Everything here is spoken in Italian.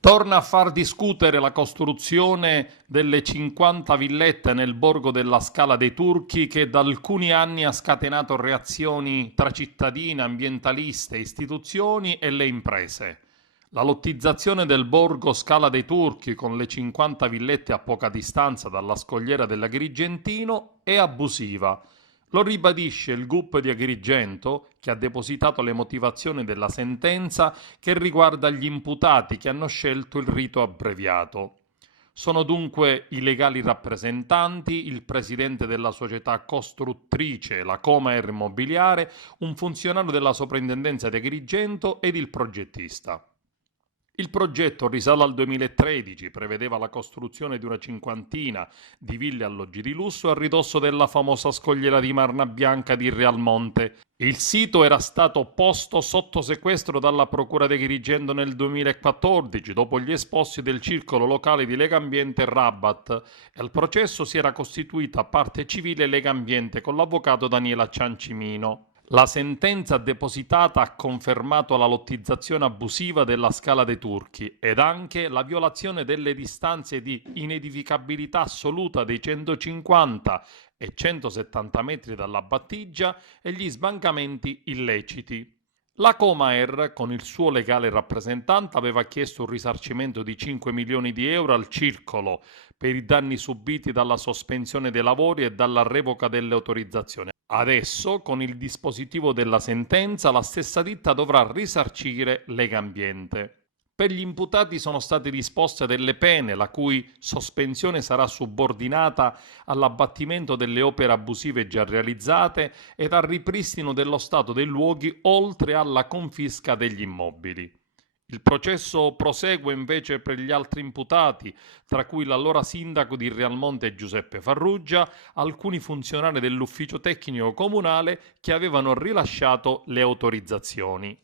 Torna a far discutere la costruzione delle 50 villette nel borgo della Scala dei Turchi che da alcuni anni ha scatenato reazioni tra cittadini, ambientaliste, istituzioni e le imprese. La lottizzazione del borgo Scala dei Turchi con le 50 villette a poca distanza dalla scogliera dell'Agrigentino è abusiva. Lo ribadisce il GUP di Agrigento, che ha depositato le motivazioni della sentenza che riguarda gli imputati che hanno scelto il rito abbreviato. Sono dunque i legali rappresentanti, il presidente della società costruttrice, la Comaer Immobiliare, un funzionario della soprintendenza di Agrigento ed il progettista. Il progetto risale al 2013, prevedeva la costruzione di una cinquantina di ville e alloggi di lusso a ridosso della famosa scogliera di Marna Bianca di Realmonte. Il sito era stato posto sotto sequestro dalla Procura di Agrigento nel 2014, dopo gli esposti del circolo locale di Legambiente Rabat, e al processo si era costituita parte civile Legambiente con l'avvocato Daniela Ciancimino. La sentenza depositata ha confermato la lottizzazione abusiva della Scala dei Turchi ed anche la violazione delle distanze di inedificabilità assoluta dei 150 e 170 metri dalla battigia e gli sbancamenti illeciti. La Comaer, con il suo legale rappresentante, aveva chiesto un risarcimento di 5 milioni di euro al circolo per i danni subiti dalla sospensione dei lavori e dalla revoca delle autorizzazioni. Adesso, con il dispositivo della sentenza, la stessa ditta dovrà risarcire Legambiente. Per gli imputati sono state disposte delle pene, la cui sospensione sarà subordinata all'abbattimento delle opere abusive già realizzate ed al ripristino dello stato dei luoghi, oltre alla confisca degli immobili. Il processo prosegue invece per gli altri imputati, tra cui l'allora sindaco di Realmonte Giuseppe Farrugia, alcuni funzionari dell'ufficio tecnico comunale che avevano rilasciato le autorizzazioni.